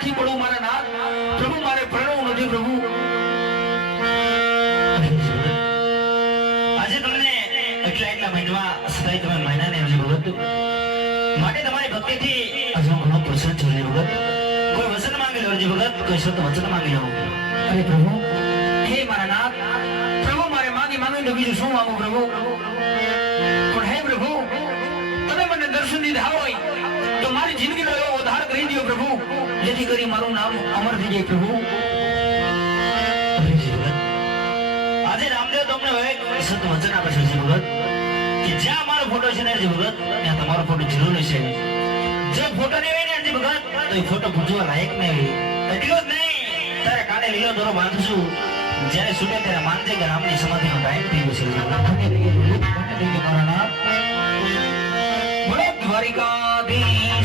નથી પડવું મારા નાથ. પ્રભુ મારે પરણવું નથી પ્રભુ. આજે તમને એટલા મહિનામાં સદાય તમે મહિનાને એમની ભગત માટે તમારી ભક્તિથી આજે હું ઘણો પ્રસન્ન છું ભગત. કોઈ વચન માંગી લો ભગત, કોઈ સત વચન માંગી લો. અરે પ્રભુ, હે મારા નાથ, પ્રભુ મારે માંગી તો બીજું શું માંગુ પ્રભુ? પણ હે પ્રભુ, તમે મને દર્શન દીધા હોય તો મારી જિંદગીનો એવો ઉદ્ધાર કરી દો પ્રભુ, જેથી કરી મારું નામ અમર થઈ જાય પ્રભુ. આજે રામદેવ તમને હવે સત વચન આપે છે ભગત કે જ્યાં મારો ફોટો છે ને ભગત ત્યાં તમારો ફોટો જરૂર છે. જો ફોટો નહીં હોય ને ભગત તો એ ફોટો પૂજવા લાયક નહીં હોય. એટલું જ નહીં, તારે કાને લીલો દોરો બાંધશું, જ્યારે છૂટે ત્યારે માનજે કે રામની સમાધિનો ટાઈમ થઈ ગયો છે. મારા નાથ, બોલો દ્વારિકાધીશ.